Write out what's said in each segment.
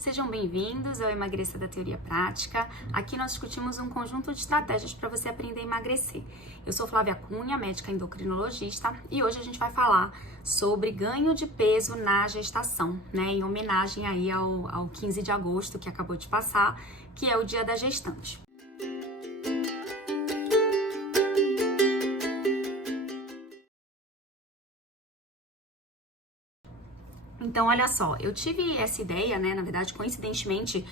Sejam bem-vindos ao Emagreça da Teoria Prática. Aqui nós discutimos um conjunto de estratégias para você aprender a emagrecer. Eu sou Flávia Cunha, médica endocrinologista, e hoje a gente vai falar sobre ganho de peso na gestação, né? Em homenagem aí ao 15 de agosto que acabou de passar, que é o Dia da Gestante. Então, olha só, eu tive essa ideia, né, na verdade, coincidentemente,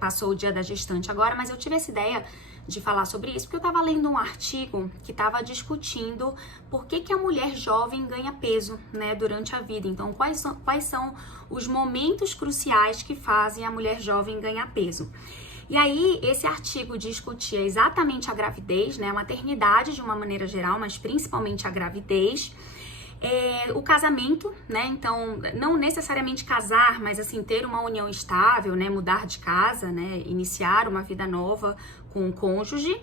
passou o Dia da Gestante agora, mas eu tive essa ideia de falar sobre isso porque eu tava lendo um artigo que tava discutindo por que a mulher jovem ganha peso, né, durante a vida. Então, quais são os momentos cruciais que fazem a mulher jovem ganhar peso. E aí, esse artigo discutia exatamente a gravidez, né, a maternidade de uma maneira geral, mas principalmente a gravidez, o casamento, né? Então, não necessariamente casar, mas assim, ter uma união estável, né? Mudar de casa, né? Iniciar uma vida nova com o cônjuge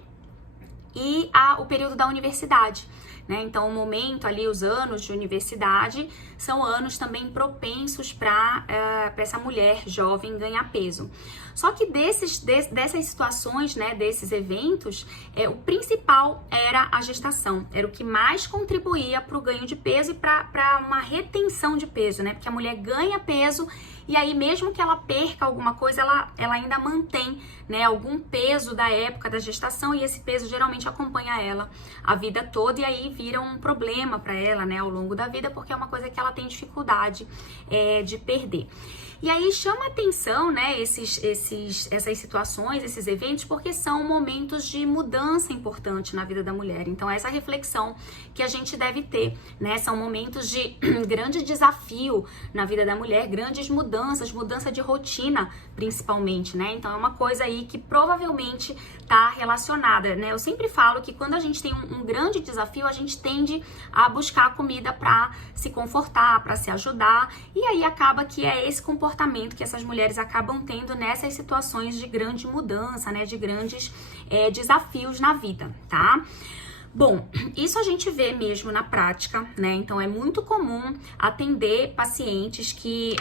e o período da universidade, né? Então, o momento ali, os anos de universidade, são anos também propensos para essa mulher jovem ganhar peso. Só que dessas situações, né, desses eventos, o principal era a gestação, era o que mais contribuía para o ganho de peso e para uma retenção de peso, né? Porque a mulher ganha peso e aí mesmo que ela perca alguma coisa, ela ainda mantém, né, algum peso da época da gestação e esse peso geralmente acompanha ela a vida toda e aí vira um problema para ela, né, ao longo da vida, porque é uma coisa que ela tem dificuldade de perder. E aí chama atenção, né, essas situações, esses eventos, porque são momentos de mudança importante na vida da mulher. Então, essa reflexão que a gente deve ter, né, são momentos de grande desafio na vida da mulher, grandes mudanças, mudança de rotina, principalmente, né? Então, é uma coisa aí que provavelmente tá relacionada, né? Eu sempre falo que quando a gente tem um grande desafio, a gente tende a buscar comida para se confortar, para se ajudar, e aí acaba que é esse comportamento que essas mulheres acabam tendo nessas situações de grande mudança, né, de grandes desafios na vida, tá? Bom, isso a gente vê mesmo na prática, né? Então é muito comum atender pacientes que,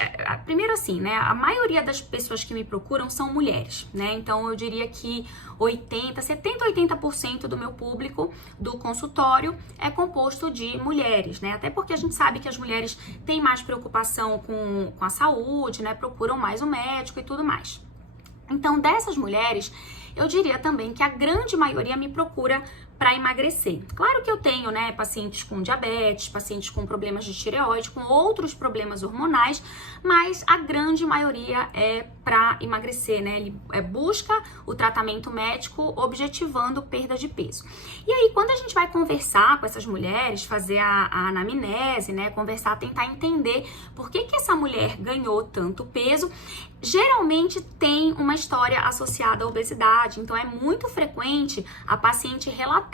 primeiro assim, né? A maioria das pessoas que me procuram são mulheres, né? Então eu diria que 80% do meu público do consultório é composto de mulheres, né? Até porque a gente sabe que as mulheres têm mais preocupação com a saúde, né? Procuram mais o médico e tudo mais. Então, dessas mulheres, eu diria também que a grande maioria me procura para emagrecer. Claro que eu tenho, né, pacientes com diabetes, pacientes com problemas de tireoide, com outros problemas hormonais, mas a grande maioria é para emagrecer, né? Ele busca o tratamento médico objetivando perda de peso. E aí, quando a gente vai conversar com essas mulheres, fazer a anamnese, né, conversar, tentar entender por que essa mulher ganhou tanto peso, geralmente tem uma história associada à obesidade. Então, é muito frequente a paciente relatar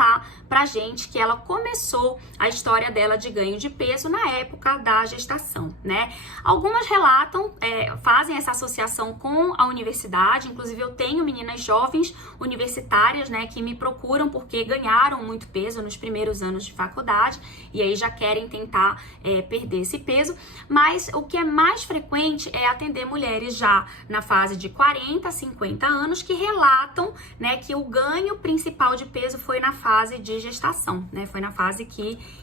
pra gente que ela começou a história dela de ganho de peso na época da gestação, né? Algumas relatam, fazem essa associação com a universidade, inclusive eu tenho meninas jovens universitárias, né, que me procuram porque ganharam muito peso nos primeiros anos de faculdade e aí já querem tentar perder esse peso, mas o que é mais frequente é atender mulheres já na fase de 40, 50 anos que relatam, né, que o ganho principal de peso foi na fase de gestação, né? Foi na fase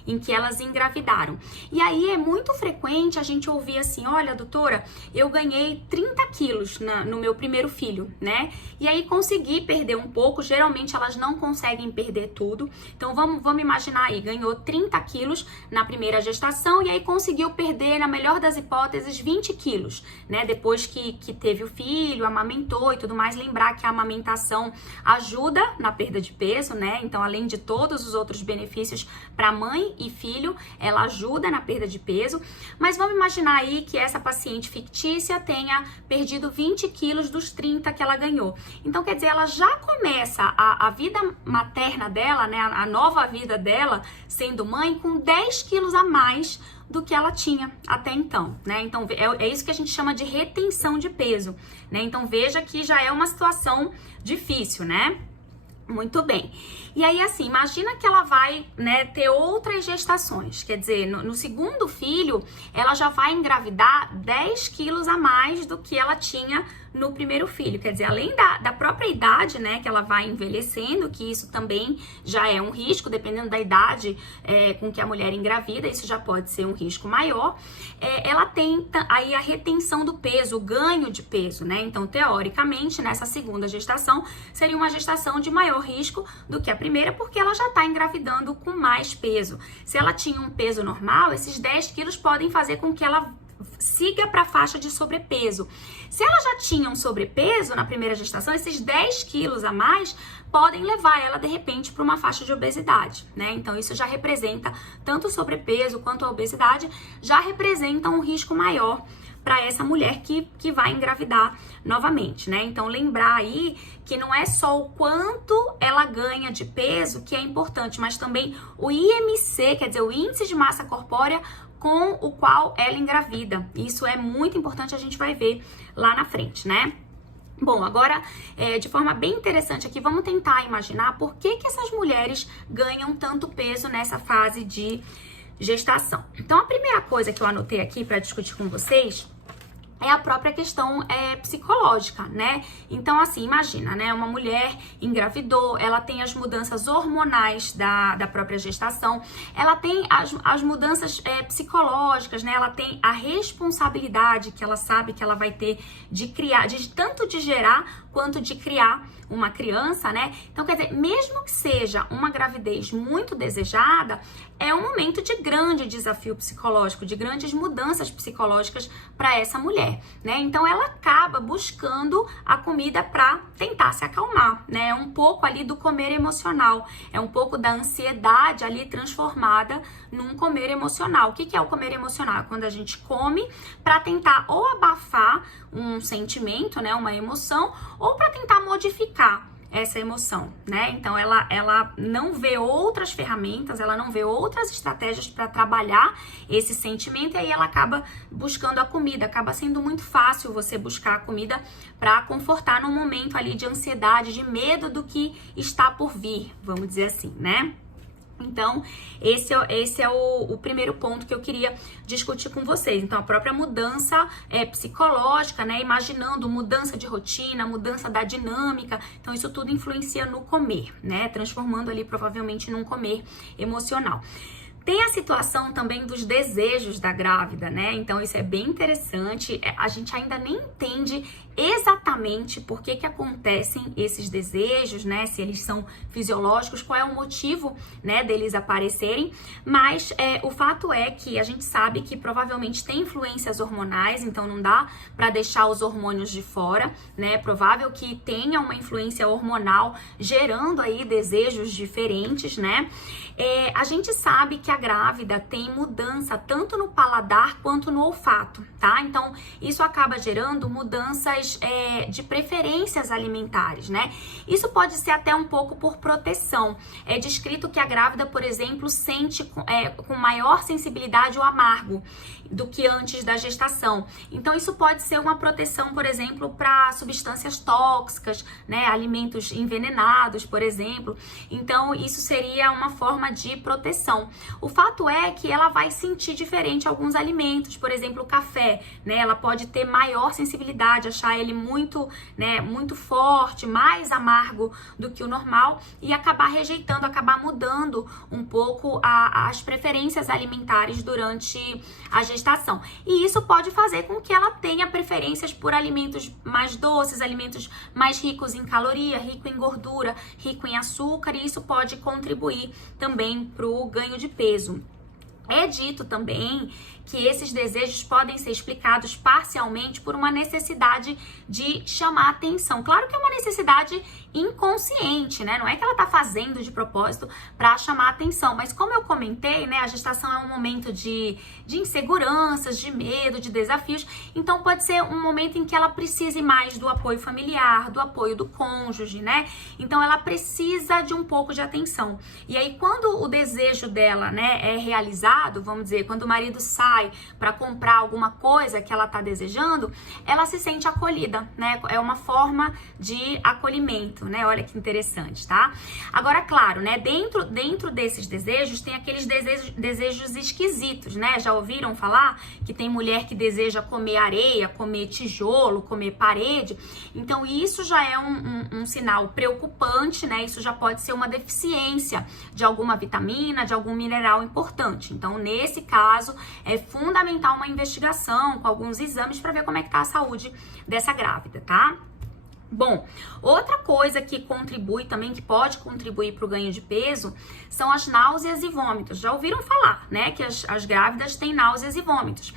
em que elas engravidaram. E aí é muito frequente a gente ouvir assim, olha, doutora, eu ganhei 30 quilos no meu primeiro filho, né? E aí consegui perder um pouco, geralmente elas não conseguem perder tudo. Então vamos imaginar aí, ganhou 30 quilos na primeira gestação e aí conseguiu perder, na melhor das hipóteses, 20 quilos, né? Depois que teve o filho, amamentou e tudo mais, lembrar que a amamentação ajuda na perda de peso, né? Então, além de todos os outros benefícios para mãe e filho, ela ajuda na perda de peso. Mas vamos imaginar aí que essa paciente fictícia tenha perdido 20 quilos dos 30 que ela ganhou. Então, quer dizer, ela já começa a vida materna dela, né? A nova vida dela, sendo mãe, com 10 quilos a mais do que ela tinha até então, né? Então, é isso que a gente chama de retenção de peso, né? Então, veja que já é uma situação difícil, né? Muito bem. E aí, assim, imagina que ela vai, né, ter outras gestações. Quer dizer, no segundo filho, ela já vai engravidar 10 quilos a mais do que ela tinha no primeiro filho. Quer dizer, além da própria idade, né, que ela vai envelhecendo, que isso também já é um risco, dependendo da idade com que a mulher engravida, isso já pode ser um risco maior. Ela tem aí a retenção do peso, o ganho de peso, né? Então, teoricamente, nessa segunda gestação, seria uma gestação de maior risco do que a primeira, porque ela já está engravidando com mais peso. Se ela tinha um peso normal, esses 10 quilos podem fazer com que ela siga para a faixa de sobrepeso. Se ela já tinha um sobrepeso na primeira gestação, esses 10 quilos a mais podem levar ela, de repente, para uma faixa de obesidade, né? Então, isso já representa, tanto o sobrepeso quanto a obesidade, já representam um risco maior para essa mulher que vai engravidar novamente, né? Então, lembrar aí que não é só o quanto ela ganha de peso que é importante, mas também o IMC, quer dizer, o índice de massa corpórea com o qual ela engravida. Isso é muito importante, a gente vai ver lá na frente, né? Bom, agora, de forma bem interessante aqui, vamos tentar imaginar por que essas mulheres ganham tanto peso nessa fase de gestação. Então, a primeira coisa que eu anotei aqui para discutir com vocês é a própria questão psicológica, né? Então, assim, imagina, né? Uma mulher engravidou, ela tem as mudanças hormonais da própria gestação, ela tem as mudanças psicológicas, né? Ela tem a responsabilidade que ela sabe que ela vai ter de criar, tanto de gerar quanto de criar uma criança, né? Então, quer dizer, mesmo que seja uma gravidez muito desejada, é um momento de grande desafio psicológico, de grandes mudanças psicológicas para essa mulher, né? Então, ela acaba buscando a comida para tentar se acalmar, né? É um pouco ali do comer emocional, é um pouco da ansiedade ali transformada num comer emocional. O que é o comer emocional? É quando a gente come para tentar ou abafar um sentimento, né, uma emoção, ou para tentar modificar essa emoção, né? Então ela não vê outras ferramentas, ela não vê outras estratégias para trabalhar esse sentimento, e aí ela acaba buscando a comida. Acaba sendo muito fácil você buscar a comida para confortar num momento ali de ansiedade, de medo do que está por vir, vamos dizer assim, né? Então, esse é o primeiro ponto que eu queria discutir com vocês. Então, a própria mudança psicológica, né? Imaginando mudança de rotina, mudança da dinâmica. Então, isso tudo influencia no comer, né? Transformando ali, provavelmente, num comer emocional. Tem a situação também dos desejos da grávida, né? Então, isso é bem interessante. A gente ainda nem entende exatamente por que acontecem esses desejos, né? Se eles são fisiológicos, qual é o motivo, né, deles aparecerem. Mas o fato é que a gente sabe que provavelmente tem influências hormonais, então não dá para deixar os hormônios de fora, né? É provável que tenha uma influência hormonal gerando aí desejos diferentes, né? A gente sabe que a grávida tem mudança tanto no paladar quanto no olfato, tá? Então, isso acaba gerando mudanças de preferências alimentares, né? Isso pode ser até um pouco por proteção. É descrito que a grávida, por exemplo, sente com maior sensibilidade o amargo do que antes da gestação. Então, isso pode ser uma proteção, por exemplo, para substâncias tóxicas, né? Alimentos envenenados, por exemplo. Então, isso seria uma forma de proteção. O fato é que ela vai sentir diferente alguns alimentos, por exemplo, o café, né? Ela pode ter maior sensibilidade, achar ele muito, né, muito forte, mais amargo do que o normal, e acabar rejeitando, acabar mudando um pouco as preferências alimentares durante a gestação. E isso pode fazer com que ela tenha preferências por alimentos mais doces, alimentos mais ricos em caloria, rico em gordura, rico em açúcar, e isso pode contribuir também para o ganho de peso. É dito também que esses desejos podem ser explicados parcialmente por uma necessidade de chamar atenção. Claro que é uma necessidade inconsciente, né? Não é que ela tá fazendo de propósito para chamar atenção, mas como eu comentei, né, a gestação é um momento de inseguranças, de medo, de desafios, então pode ser um momento em que ela precise mais do apoio familiar, do apoio do cônjuge, né? Então ela precisa de um pouco de atenção. E aí quando o desejo dela, né, é realizado, vamos dizer, quando o marido sabe sai para comprar alguma coisa que ela tá desejando, ela se sente acolhida, né? É uma forma de acolhimento, né? Olha que interessante, tá? Agora, claro, né? Dentro desses desejos, tem aqueles desejos esquisitos, né? Já ouviram falar que tem mulher que deseja comer areia, comer tijolo, comer parede? Então, isso já é um sinal preocupante, né? Isso já pode ser uma deficiência de alguma vitamina, de algum mineral importante. Então, nesse caso, é fundamental uma investigação com alguns exames para ver como é que tá a saúde dessa grávida, tá? Bom, outra coisa que contribui também, que pode contribuir para o ganho de peso, são as náuseas e vômitos. Já ouviram falar, né, que as grávidas têm náuseas e vômitos.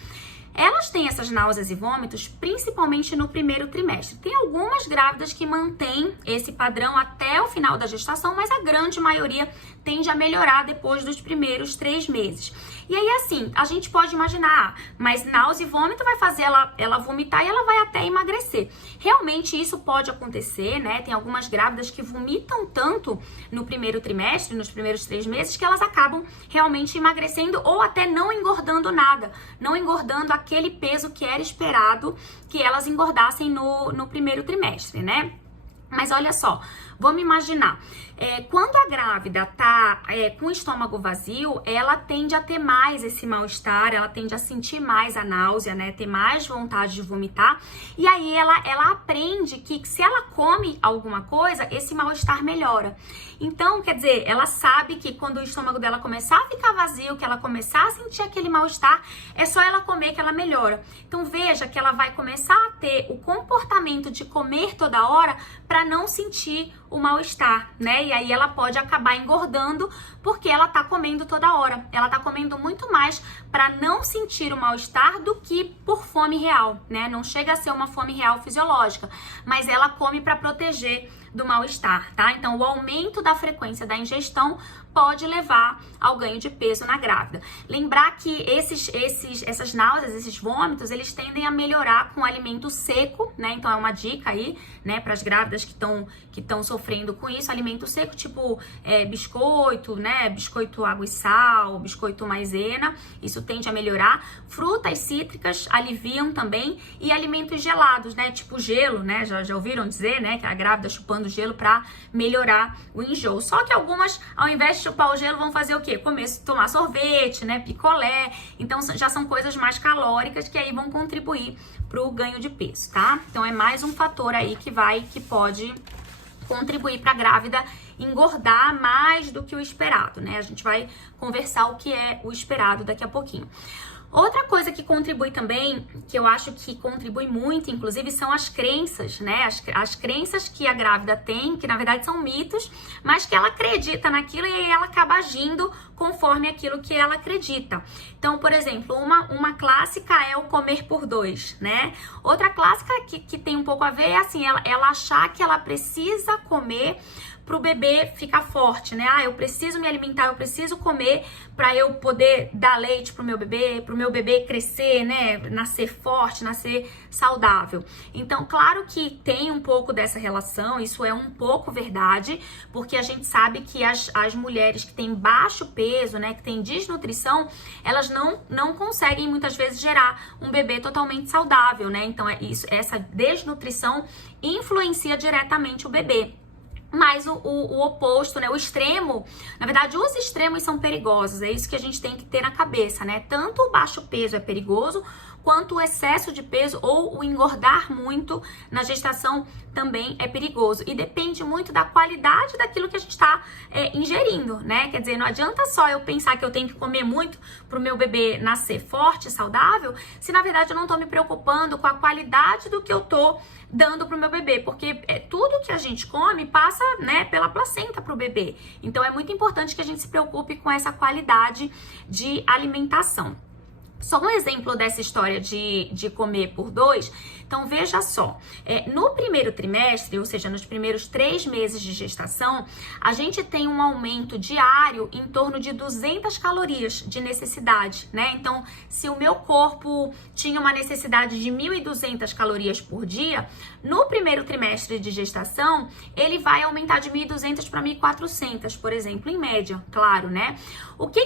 Elas têm essas náuseas e vômitos principalmente no primeiro trimestre. Tem algumas grávidas que mantêm esse padrão até o final da gestação, mas a grande maioria tende a melhorar depois dos primeiros 3 meses. E aí, assim, a gente pode imaginar, mas náusea e vômito vai fazer ela vomitar e ela vai até emagrecer. Realmente isso pode acontecer, né? Tem algumas grávidas que vomitam tanto no primeiro trimestre, nos primeiros 3 meses, que elas acabam realmente emagrecendo ou até não engordando nada, não engordando aquele peso que era esperado que elas engordassem no primeiro trimestre, né? Mas olha só, vamos imaginar, quando a grávida tá com o estômago vazio, ela tende a ter mais esse mal-estar, ela tende a sentir mais a náusea, né, ter mais vontade de vomitar, e aí ela aprende que se ela come alguma coisa, esse mal-estar melhora. Então, quer dizer, ela sabe que quando o estômago dela começar a ficar vazio, que ela começar a sentir aquele mal-estar, é só ela comer que ela melhora. Então, veja que ela vai começar a ter o comportamento de comer toda hora para não sentir o mal-estar, né? E aí ela pode acabar engordando porque ela tá comendo toda hora. Ela tá comendo muito mais para não sentir o mal-estar do que por fome real, né? Não chega a ser uma fome real fisiológica, mas ela come para proteger do mal-estar, tá? Então, o aumento da frequência da ingestão pode levar ao ganho de peso na grávida. Lembrar que essas náuseas, esses vômitos, eles tendem a melhorar com alimento seco, né? Então, é uma dica aí, né, para as grávidas que estão sofrendo com isso, alimento seco, tipo biscoito, né? Biscoito água e sal, biscoito maisena, isso tende a melhorar. Frutas cítricas aliviam também e alimentos gelados, né? Tipo gelo, né? Já ouviram dizer, né, que a grávida chupando gelo para melhorar o enjoo. Só que algumas, ao invés de chupar o gelo, vão fazer o quê? Tomar sorvete, né? Picolé. Então, já são coisas mais calóricas que aí vão contribuir para o ganho de peso, tá? Então, é mais um fator aí que pode contribuir para a grávida engordar mais do que o esperado, né? A gente vai conversar o que é o esperado daqui a pouquinho. Outra coisa que contribui também, que eu acho que contribui muito, inclusive, são as crenças, né? As crenças que a grávida tem, que na verdade são mitos, mas que ela acredita naquilo e aí ela acaba agindo conforme aquilo que ela acredita. Então, por exemplo, uma clássica é o comer por 2, né? Outra clássica que tem um pouco a ver é assim, ela achar que ela precisa comer para o bebê ficar forte, né? Eu preciso me alimentar, eu preciso comer para eu poder dar leite pro meu bebê crescer, né? Nascer forte, nascer saudável. Então, claro que tem um pouco dessa relação, isso é um pouco verdade, porque a gente sabe que as mulheres que têm baixo peso, né? Que têm desnutrição, elas não conseguem muitas vezes gerar um bebê totalmente saudável, né? Então, essa desnutrição influencia diretamente o bebê. Mas o oposto, né, o extremo, na verdade os extremos são perigosos, é isso que a gente tem que ter na cabeça, né? Tanto o baixo peso é perigoso, quanto o excesso de peso ou o engordar muito na gestação também é perigoso. E depende muito da qualidade daquilo que a gente está ingerindo, né? Quer dizer, não adianta só eu pensar que eu tenho que comer muito para o meu bebê nascer forte, saudável, se na verdade eu não estou me preocupando com a qualidade do que eu estou dando pro meu bebê, porque tudo que a gente come passa, né, pela placenta pro bebê. Então é muito importante que a gente se preocupe com essa qualidade de alimentação. Só um exemplo dessa história de comer por 2. Então, veja só. No primeiro trimestre, ou seja, nos primeiros 3 meses de gestação, a gente tem um aumento diário em torno de 200 calorias de necessidade, né? Então, se o meu corpo tinha uma necessidade de 1.200 calorias por dia, no primeiro trimestre de gestação, ele vai aumentar de 1.200 para 1.400, por exemplo, em média, claro, né? O que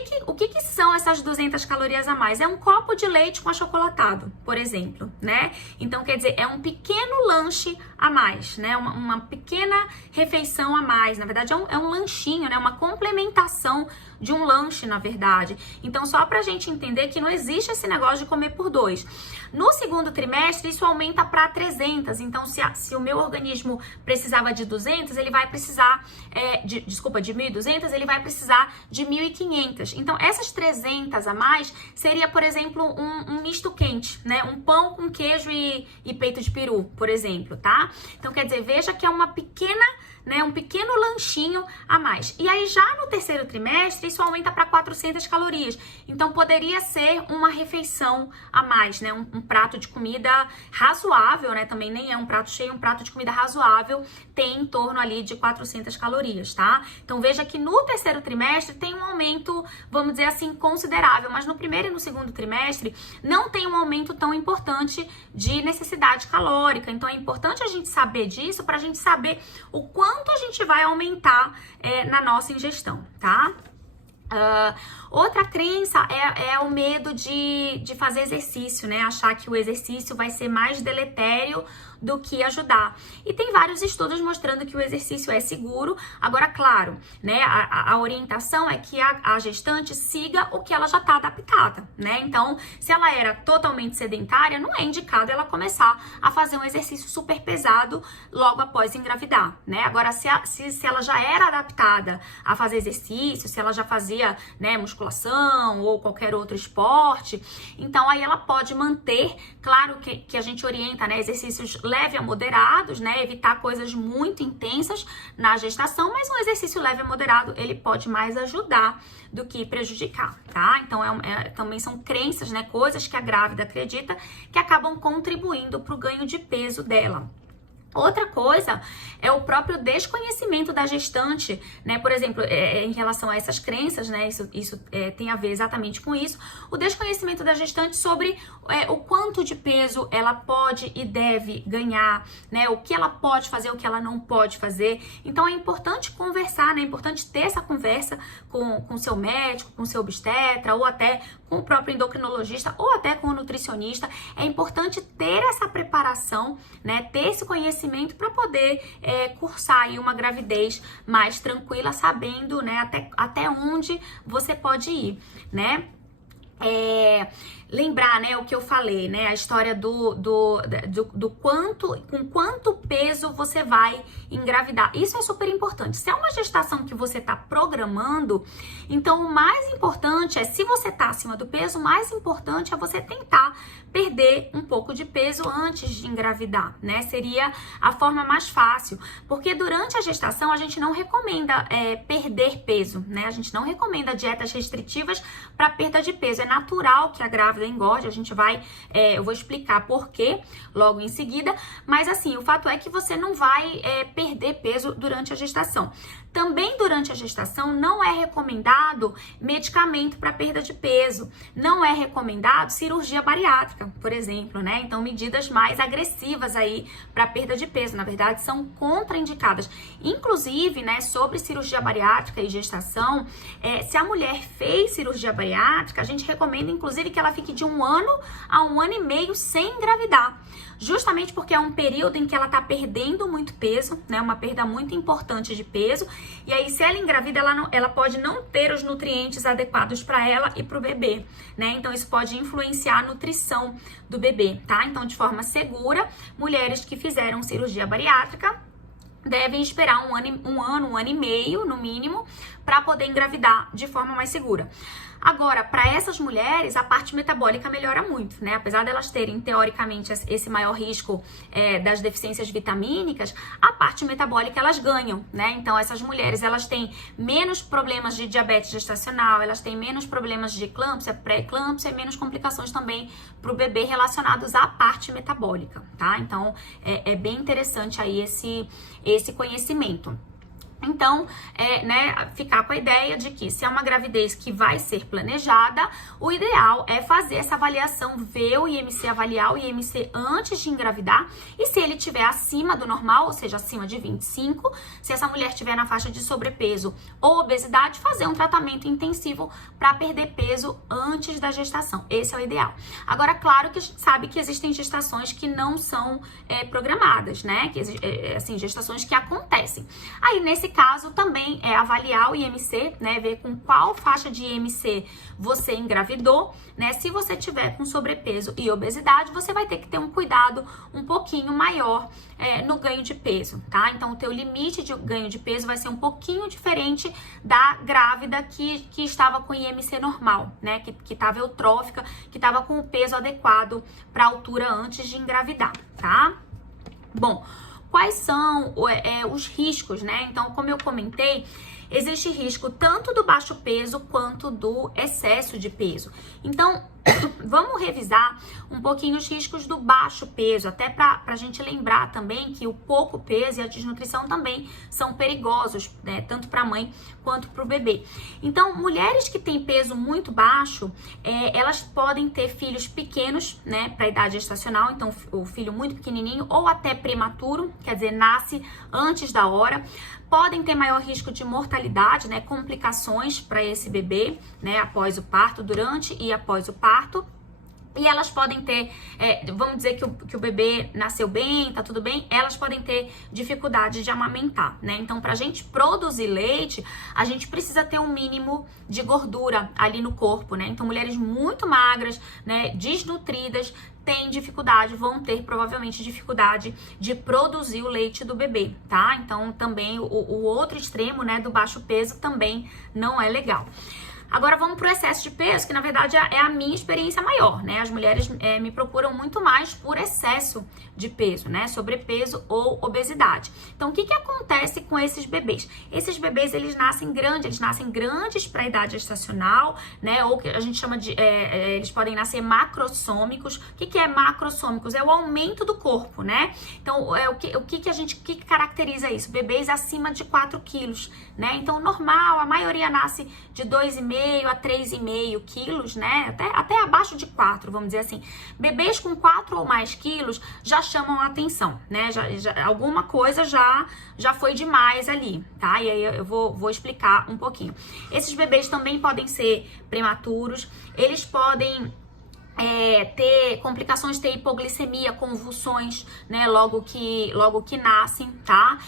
são essas 200 calorias a mais? É um copo de leite com achocolatado, por exemplo, né? Então, quer dizer, é um pequeno lanche a mais, né? Uma pequena refeição a mais. Na verdade, é um lanchinho, né? Uma complementação de um lanche, na verdade. Então, só pra gente entender que não existe esse negócio de comer por 2. No segundo trimestre, isso aumenta para 300. Então, se o meu organismo precisava de 200, ele vai precisar, de 1.200, ele vai precisar de 1.500. Então, essas 300 a mais seria, por exemplo, um misto quente, né? Um pão com queijo e peito de peru, por exemplo, tá? Então, quer dizer, veja que é uma pequena, né, um pequeno lanchinho a mais. E aí, já no terceiro trimestre, isso aumenta para 400 calorias. Então, poderia ser uma refeição a mais, né? Um prato de comida razoável, né? Também nem é um prato cheio, um prato de comida razoável tem em torno ali de 400 calorias, tá? Então, veja que no terceiro trimestre tem um aumento, vamos dizer assim, considerável. Mas no primeiro e no segundo trimestre não tem um aumento tão importante de necessidade calórica. Então, é importante a gente saber disso para a gente saber o quanto a gente vai aumentar na nossa ingestão, tá? Outra crença é o medo de fazer exercício, né? Achar que o exercício vai ser mais deletério do que ajudar. E tem vários estudos mostrando que o exercício é seguro. Agora, claro, né? A orientação é que a gestante siga o que ela já está adaptada, né? Então, se ela era totalmente sedentária, não é indicado ela começar a fazer um exercício super pesado logo após engravidar, né? Agora, se ela já era adaptada a fazer exercício, se ela já fazia, né, musculação ou qualquer outro esporte, então aí ela pode manter, claro que a gente orienta, né, exercícios leve a moderados, né, evitar coisas muito intensas na gestação, mas um exercício leve a moderado, ele pode mais ajudar do que prejudicar, tá? Então, também são crenças, né, coisas que a grávida acredita que acabam contribuindo para o ganho de peso dela. Outra coisa é o próprio desconhecimento da gestante, né? Por exemplo, em relação a essas crenças, né? Isso tem a ver exatamente com isso. O desconhecimento da gestante sobre o quanto de peso ela pode e deve ganhar, né? O que ela pode fazer, o que ela não pode fazer. Então, é importante conversar, né? É importante ter essa conversa com o seu médico, com o seu obstetra, ou até com o próprio endocrinologista, ou até com o nutricionista. É importante ter essa preparação, né? Ter esse conhecimento para poder cursar aí uma gravidez mais tranquila, sabendo, né, até onde você pode ir, né? Lembrar, né, o que eu falei, né, a história do quanto peso você vai engravidar. Isso é super importante. Se é uma gestação que você tá programando, então o mais importante se você tá acima do peso, o mais importante é você tentar perder um pouco de peso antes de engravidar, né? Seria a forma mais fácil, porque durante a gestação a gente não recomenda perder peso, né? A gente não recomenda dietas restritivas para perda de peso. É natural que a grávida engorde, a gente vai, eu vou explicar por quê logo em seguida, mas assim, o fato é que você não vai perder peso durante a gestação. Também durante a gestação não é recomendado medicamento para perda de peso, não é recomendado cirurgia bariátrica, por exemplo, né? Então, medidas mais agressivas aí para perda de peso, na verdade, são contraindicadas. Inclusive, né, sobre cirurgia bariátrica e gestação, se a mulher fez cirurgia bariátrica, a gente recomenda, inclusive, que ela fique de 1 ano a 1 ano e meio sem engravidar. Justamente porque é um período em que ela tá perdendo muito peso, né? Uma perda muito importante de peso. E aí, se ela engravida, ela pode não ter os nutrientes adequados para ela e para o bebê, né? Então, isso pode influenciar a nutrição do bebê, tá? Então, de forma segura, mulheres que fizeram cirurgia bariátrica devem esperar um ano e meio, no mínimo, para poder engravidar de forma mais segura. Agora, para essas mulheres, a parte metabólica melhora muito, né? Apesar delas terem, teoricamente, esse maior risco das deficiências vitamínicas, a parte metabólica elas ganham, né? Então, essas mulheres, elas têm menos problemas de diabetes gestacional, elas têm menos problemas de eclâmpsia, pré-eclâmpsia e menos complicações também para o bebê relacionados à parte metabólica, tá? Então, é bem interessante aí esse conhecimento. Então, ficar com a ideia de que se é uma gravidez que vai ser planejada, o ideal é fazer essa avaliação, ver o IMC, avaliar o IMC antes de engravidar. E se ele estiver acima do normal, ou seja, acima de 25, se essa mulher estiver na faixa de sobrepeso ou obesidade, fazer um tratamento intensivo para perder peso antes da gestação. Esse é o ideal. Agora, claro que a gente sabe que existem gestações que não são programadas, né? Gestações que acontecem. Aí, nesse caso, também é avaliar o IMC, né? Ver com qual faixa de IMC você engravidou, né? Se você tiver com sobrepeso e obesidade, você vai ter que ter um cuidado um pouquinho maior no ganho de peso, tá? Então, o teu limite de ganho de peso vai ser um pouquinho diferente da grávida que estava com IMC normal, né? Que estava eutrófica, que estava com o peso adequado para a altura antes de engravidar, tá? Bom, quais são os riscos, né? Então, como eu comentei, existe risco tanto do baixo peso quanto do excesso de peso. Então, vamos revisar um pouquinho os riscos do baixo peso, até para a gente lembrar também que o pouco peso e a desnutrição também são perigosos, né? Tanto para a mãe quanto para o bebê. Então, mulheres que têm peso muito baixo, elas podem ter filhos pequenos, né? Para a idade gestacional, então o filho muito pequenininho ou até prematuro, quer dizer, nasce antes da hora. Podem ter maior risco de mortalidade, né? Complicações para esse bebê, né? Após o parto, durante e após o parto. E elas podem ter, vamos dizer que o bebê nasceu bem, tá tudo bem, elas podem ter dificuldade de amamentar, né? Então, pra gente produzir leite, a gente precisa ter um mínimo de gordura ali no corpo, né? Então, mulheres muito magras, né, desnutridas, têm dificuldade, vão ter provavelmente dificuldade de produzir o leite do bebê, tá? Então, também o outro extremo, né, do baixo peso também não é legal. Agora vamos pro excesso de peso, que na verdade é a minha experiência maior, né? As mulheres me procuram muito mais por excesso de peso, né? Sobrepeso ou obesidade. Então, o que acontece com esses bebês? Esses bebês, eles nascem grandes para a idade gestacional, né? Ou que a gente chama de, eles podem nascer macrossômicos. O que é macrossômicos? É o aumento do corpo, né? Então, o que caracteriza isso? Bebês acima de 4 quilos, né? Então, normal, a maioria nasce de 2,5 a 3,5 quilos, né? Até abaixo de 4, vamos dizer assim. Bebês com 4 ou mais quilos já chamam a atenção, né? Alguma coisa já foi demais ali, tá? E aí eu vou explicar um pouquinho. Esses bebês também podem ser prematuros, eles podem ter complicações, ter hipoglicemia, convulsões, né? Logo que nascem, tá?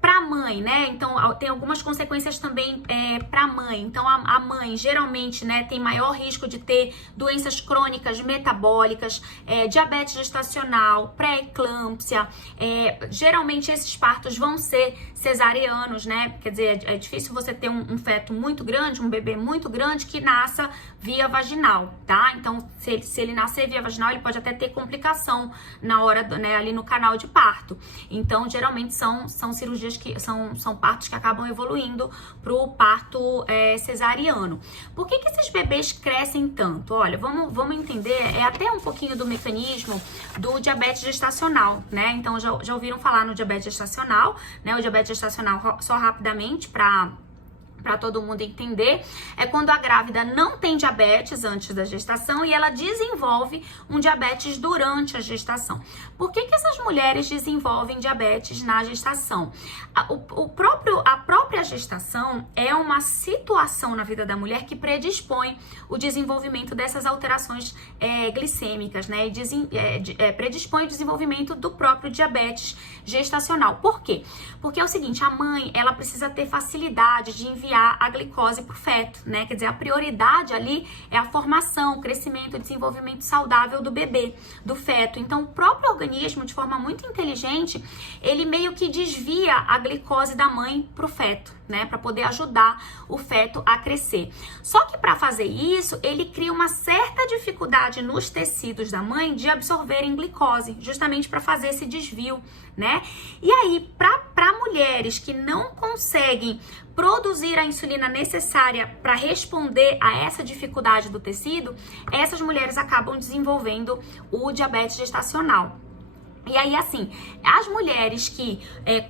Pra mãe, né? Então, tem algumas consequências também pra mãe. Então, a mãe, geralmente, né, tem maior risco de ter doenças crônicas metabólicas, diabetes gestacional, pré-eclâmpsia. Geralmente, esses partos vão ser cesarianos, né? Quer dizer, é difícil você ter um feto muito grande, um bebê muito grande que nasça via vaginal, tá? Então, se ele nascer via vaginal, ele pode até ter complicação na hora, né, ali no canal de parto. Então, geralmente, são cirurgias que são partos que acabam evoluindo para o parto cesariano. Por que esses bebês crescem tanto? Olha, vamos entender até um pouquinho do mecanismo do diabetes gestacional, né? Então, já ouviram falar no diabetes gestacional, né? O diabetes gestacional, só rapidamente para todo mundo entender, é quando a grávida não tem diabetes antes da gestação e ela desenvolve um diabetes durante a gestação. Por que essas mulheres desenvolvem diabetes na gestação? A própria gestação é uma situação na vida da mulher que predispõe o desenvolvimento dessas alterações glicêmicas, né? E predispõe o desenvolvimento do próprio diabetes gestacional. Por quê? Porque é o seguinte, a mãe, ela precisa ter facilidade de enviar a glicose para o feto, né? Quer dizer, a prioridade ali é a formação, o crescimento, o desenvolvimento saudável do bebê, do feto. Então, o próprio organismo, de forma muito inteligente, ele meio que desvia a glicose da mãe para o feto, né? Para poder ajudar o feto a crescer. Só que para fazer isso, ele cria uma certa dificuldade nos tecidos da mãe de absorverem glicose, justamente para fazer esse desvio, né? E aí, para mulheres que não conseguem produzir a insulina necessária para responder a essa dificuldade do tecido, essas mulheres acabam desenvolvendo o diabetes gestacional. E aí, assim, as mulheres que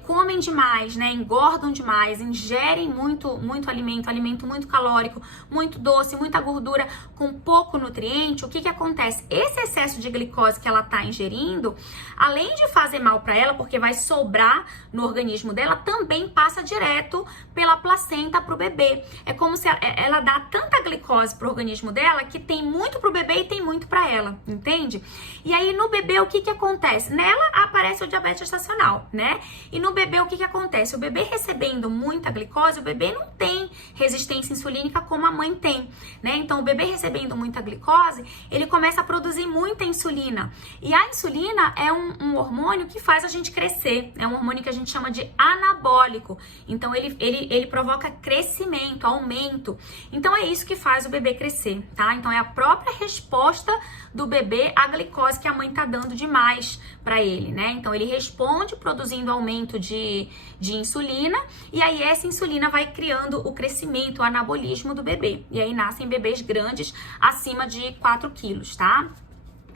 comem demais, né, engordam demais, ingerem muito alimento muito calórico, muito doce, muita gordura, com pouco nutriente, o que que acontece? Esse excesso de glicose que ela tá ingerindo, além de fazer mal para ela, porque vai sobrar no organismo dela, também passa direto pela placenta pro bebê. É como se ela dá tanta glicose pro organismo dela que tem muito pro bebê e tem muito para ela, entende? E aí, no bebê, o que que acontece? Nela aparece o diabetes gestacional, né? E no bebê, o que que acontece? O bebê recebendo muita glicose, o bebê não tem resistência insulínica como a mãe tem, né? Então, o bebê recebendo muita glicose, ele começa a produzir muita insulina. E a insulina é um hormônio que faz a gente crescer. É um hormônio que a gente chama de anabólico. Então, ele provoca crescimento, aumento. Então, é isso que faz o bebê crescer, tá? Então, é a própria resposta do bebê à glicose que a mãe tá dando demais para ele, né? Então, ele responde produzindo aumento de insulina, e aí essa insulina vai criando o crescimento, o anabolismo do bebê. E aí nascem bebês grandes acima de 4 quilos, tá?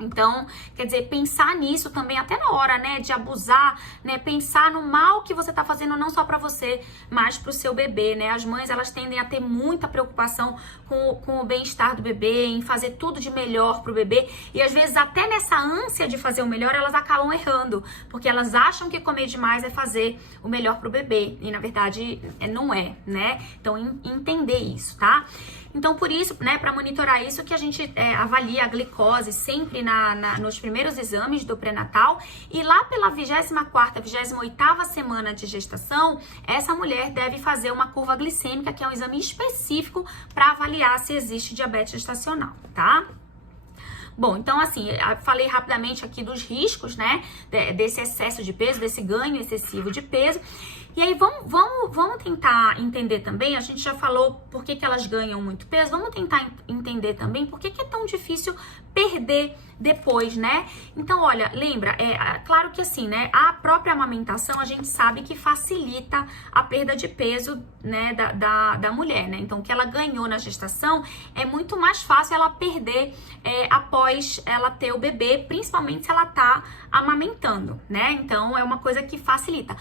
Então, quer dizer, pensar nisso também, até na hora, né, de abusar, né, pensar no mal que você tá fazendo não só pra você, mas pro seu bebê, né? As mães, elas tendem a ter muita preocupação com o bem-estar do bebê, em fazer tudo de melhor pro bebê, e às vezes até nessa ânsia de fazer o melhor, elas acabam errando, porque elas acham que comer demais é fazer o melhor pro bebê, e na verdade não é, né? Então, entender isso, tá? Então, por isso, né, para monitorar isso, que a gente avalia a glicose sempre nos primeiros exames do pré-natal, e lá pela 24ª, 28ª semana de gestação, essa mulher deve fazer uma curva glicêmica, que é um exame específico para avaliar se existe diabetes gestacional, tá? Bom, então assim, eu falei rapidamente aqui dos riscos, né, desse excesso de peso, desse ganho excessivo de peso. E aí, vamos tentar entender também, a gente já falou por que elas ganham muito peso, vamos tentar entender também por que é tão difícil perder depois, né? Então, olha, lembra, claro que assim, né, a própria amamentação a gente sabe que facilita a perda de peso, né, da mulher, né? Então, o que ela ganhou na gestação é muito mais fácil ela perder após ela ter o bebê, principalmente se ela tá amamentando, né? Então, é uma coisa que facilita.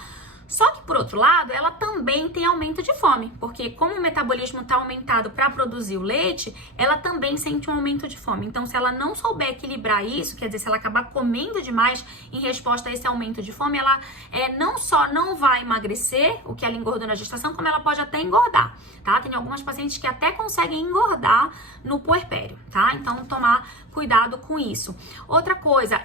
Só que, por outro lado, ela também tem aumento de fome, porque como o metabolismo está aumentado para produzir o leite, ela também sente um aumento de fome. Então, se ela não souber equilibrar isso, quer dizer, se ela acabar comendo demais em resposta a esse aumento de fome, ela não só não vai emagrecer, o que ela engordou na gestação, como ela pode até engordar, tá? Tem algumas pacientes que até conseguem engordar no puerpério, tá? Então, tomar cuidado com isso. Outra coisa,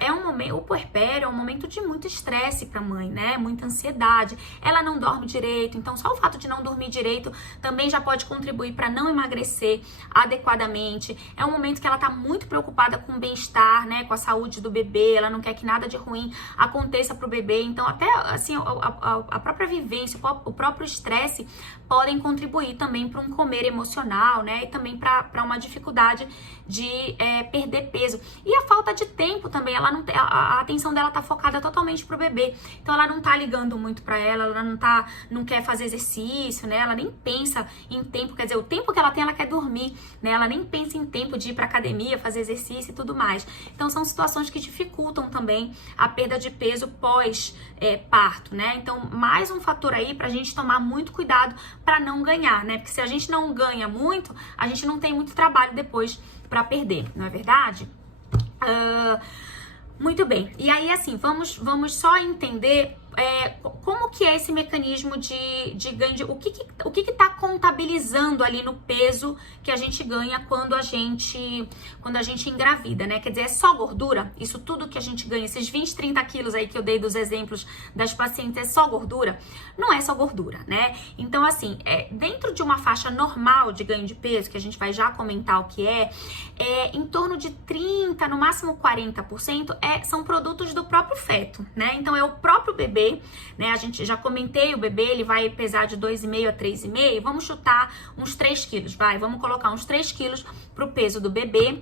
o puerpério é um momento de muito estresse para a mãe, né? Muita ansiedade. Ela não dorme direito, então só o fato de não dormir direito também já pode contribuir para não emagrecer adequadamente. É um momento que ela tá muito preocupada com o bem-estar, né? Com a saúde do bebê, ela não quer que nada de ruim aconteça pro bebê. Então, até assim, a própria vivência, o próprio estresse podem contribuir também para um comer emocional, né? E também para uma dificuldade de perder peso. E a falta de tempo também, a atenção dela tá focada totalmente pro bebê. Então ela não tá ligando muito para ela não quer fazer exercício, né? Ela nem pensa em tempo, quer dizer, o tempo que ela tem, ela quer dormir, né? Ela nem pensa em tempo de ir pra academia, fazer exercício e tudo mais. Então são situações que dificultam também a perda de peso pós parto, né? Então, mais um fator aí pra gente tomar muito cuidado para não ganhar, né? Porque se a gente não ganha muito, a gente não tem muito trabalho depois para perder, não é verdade? Muito bem. E aí, assim, vamos só entender como que é esse mecanismo de ganho, o que tá contabilizando ali no peso que a gente ganha quando a gente engravida, né? Quer dizer, é só gordura? Isso tudo que a gente ganha, esses 20, 30 quilos aí que eu dei dos exemplos das pacientes, é só gordura? Não é só gordura, né? Então, assim, dentro de uma faixa normal de ganho de peso, que a gente vai já comentar o que em torno de 30%, no máximo 40%, são produtos do próprio feto, né? Então, é o próprio bebê, né? A gente já comentei, o bebê ele vai pesar de 2,5 a 3,5, vamos chutar uns 3 quilos, vamos colocar uns 3 quilos pro peso do bebê.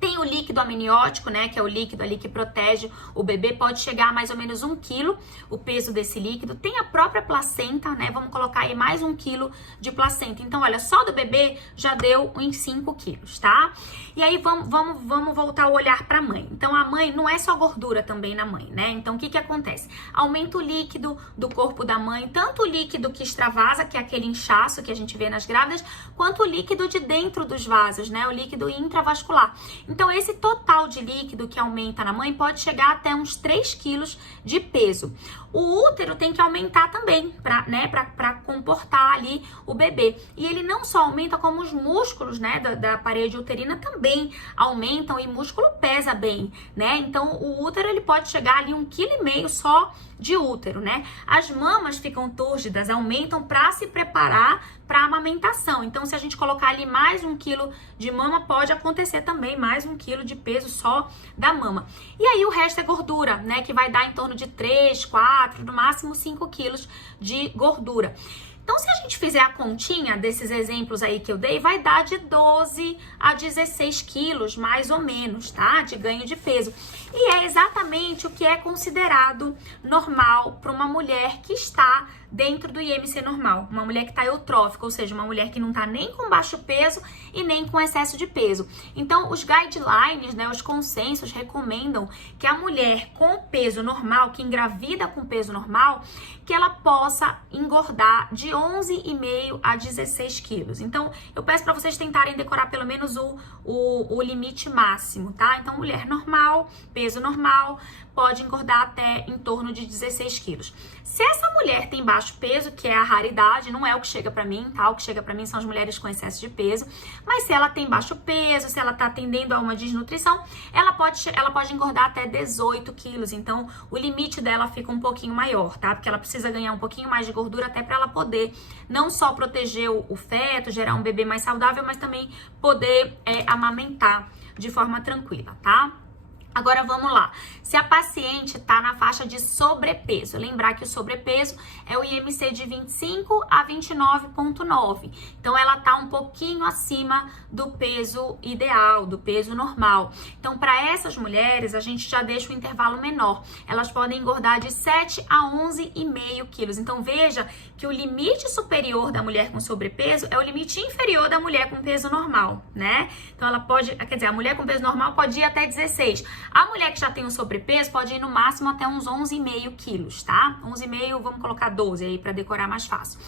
Tem o líquido amniótico, né, que é o líquido ali que protege o bebê, pode chegar a mais ou menos 1 quilo o peso desse líquido. Tem a própria placenta, né, vamos colocar aí mais 1 quilo de placenta. Então, olha, só do bebê já deu uns 5 quilos, tá? E aí, vamos voltar o olhar pra mãe. Então, a mãe não é só gordura também na mãe, né? Então, o que que acontece? Aumenta o líquido do corpo da mãe, tanto o líquido que extravasa, que é aquele inchaço que a gente vê nas grávidas, quanto o líquido de dentro dos vasos, né, o líquido intravascular. Então, esse total de líquido que aumenta na mãe pode chegar até uns 3 quilos de peso. O útero tem que aumentar também, para comportar ali o bebê. E ele não só aumenta, como os músculos, né, da parede uterina também aumentam, e músculo pesa bem, né? Então, o útero, ele pode chegar ali 1,5 kg só de útero, né? As mamas ficam túrgidas, aumentam para se preparar para a amamentação. Então, se a gente colocar ali mais 1 quilo de mama, pode acontecer também mais 1 quilo de peso só da mama. E aí, o resto é gordura, né? Que vai dar em torno de 3, 4, no máximo 5 quilos de gordura. Então, se a gente fizer a continha desses exemplos aí que eu dei, vai dar de 12 a 16 quilos, mais ou menos, tá? De ganho de peso. E é exatamente o que é considerado normal para uma mulher que está dentro do IMC normal. Uma mulher que está eutrófica, ou seja, uma mulher que não está nem com baixo peso e nem com excesso de peso. Então, os guidelines, né, os consensos recomendam que a mulher com peso normal, que engravida com peso normal, que ela possa engordar de 11,5 a 16 quilos. Então, eu peço para vocês tentarem decorar pelo menos o limite máximo, tá? Então, mulher normal, peso normal, pode engordar até em torno de 16 quilos. Se essa mulher tem baixo peso, que é a raridade, não é o que chega pra mim, tá? O que chega pra mim são as mulheres com excesso de peso. Mas se ela tem baixo peso, se ela tá tendendo a uma desnutrição, ela pode engordar até 18 quilos. Então, o limite dela fica um pouquinho maior, tá? Porque ela precisa ganhar um pouquinho mais de gordura até pra ela poder não só proteger o feto, gerar um bebê mais saudável, mas também poder amamentar de forma tranquila, tá? Agora vamos lá, se a paciente está na faixa de sobrepeso, lembrar que o sobrepeso é o IMC de 25 a 29,9, então ela está um pouquinho acima do peso ideal, do peso normal. Então, para essas mulheres, a gente já deixa o intervalo menor, elas podem engordar de 7 a 11,5 quilos. Então, veja que o limite superior da mulher com sobrepeso é o limite inferior da mulher com peso normal, né? Então, ela pode, quer dizer, a mulher com peso normal pode ir até 16. A mulher que já tem um sobrepeso pode ir no máximo até uns 11,5 quilos, tá? 11,5, vamos colocar 12 aí para decorar mais fácil.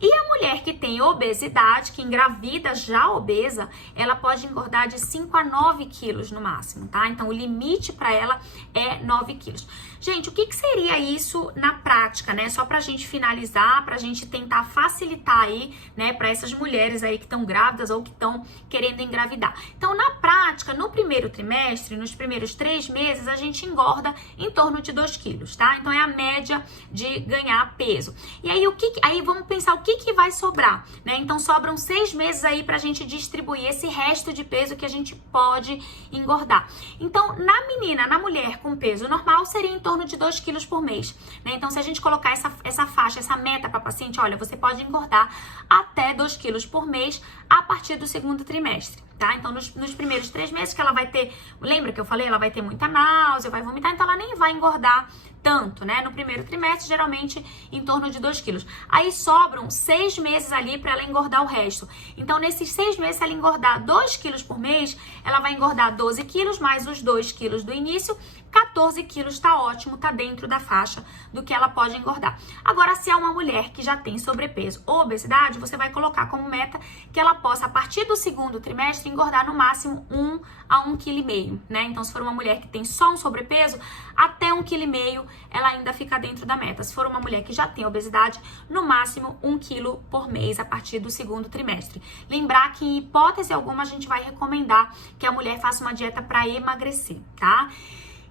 E a mulher que tem obesidade, que engravida já obesa, ela pode engordar de 5 a 9 quilos no máximo, tá? Então, o limite para ela é 9 quilos. Gente, o que seria isso na prática, né? Só pra gente finalizar, pra gente tentar facilitar aí, né, pra essas mulheres aí que estão grávidas ou que estão querendo engravidar. Então, na prática, no primeiro trimestre, nos primeiros 3 meses, a gente engorda em torno de 2 quilos, tá? Então, é a média de ganhar peso. E aí, aí vamos pensar o que vai sobrar, né? Então, sobram 6 meses aí pra gente distribuir esse resto de peso que a gente pode engordar. Então, na mulher com peso normal, seria em torno de 2 quilos por mês, né? Então, se a gente colocar essa faixa, essa meta para paciente, olha, você pode engordar até 2 quilos por mês a partir do segundo trimestre, tá? Então, nos primeiros 3 meses que ela vai ter, lembra que eu falei? Ela vai ter muita náusea, vai vomitar, então ela nem vai engordar tanto, né? No primeiro trimestre, geralmente, em torno de 2 quilos. Aí sobram 6 meses ali para ela engordar o resto. Então, nesses 6 meses, se ela engordar 2 quilos por mês, ela vai engordar 12 quilos, mais os 2 quilos do início, 14 quilos tá ótimo, tá dentro da faixa do que ela pode engordar. Agora, se é uma mulher que já tem sobrepeso ou obesidade, você vai colocar como meta que ela possa, a partir do segundo trimestre, engordar no máximo 1 a 1,5 kg, né? Então, se for uma mulher que tem só um sobrepeso, até 1,5 kg ela ainda fica dentro da meta. Se for uma mulher que já tem obesidade, no máximo 1 kg por mês a partir do segundo trimestre. Lembrar que, em hipótese alguma, a gente vai recomendar que a mulher faça uma dieta para emagrecer, tá?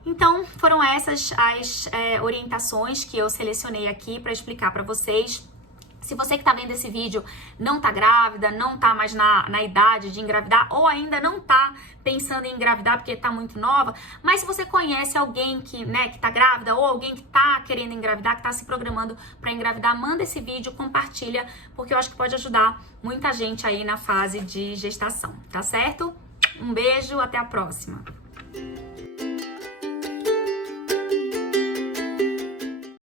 Então, foram essas as orientações que eu selecionei aqui para explicar para vocês. Se você que tá vendo esse vídeo não tá grávida, não tá mais na idade de engravidar, ou ainda não tá pensando em engravidar porque tá muito nova, mas se você conhece alguém que tá grávida, ou alguém que tá querendo engravidar, que tá se programando para engravidar, manda esse vídeo, compartilha, porque eu acho que pode ajudar muita gente aí na fase de gestação, tá certo? Um beijo, até a próxima!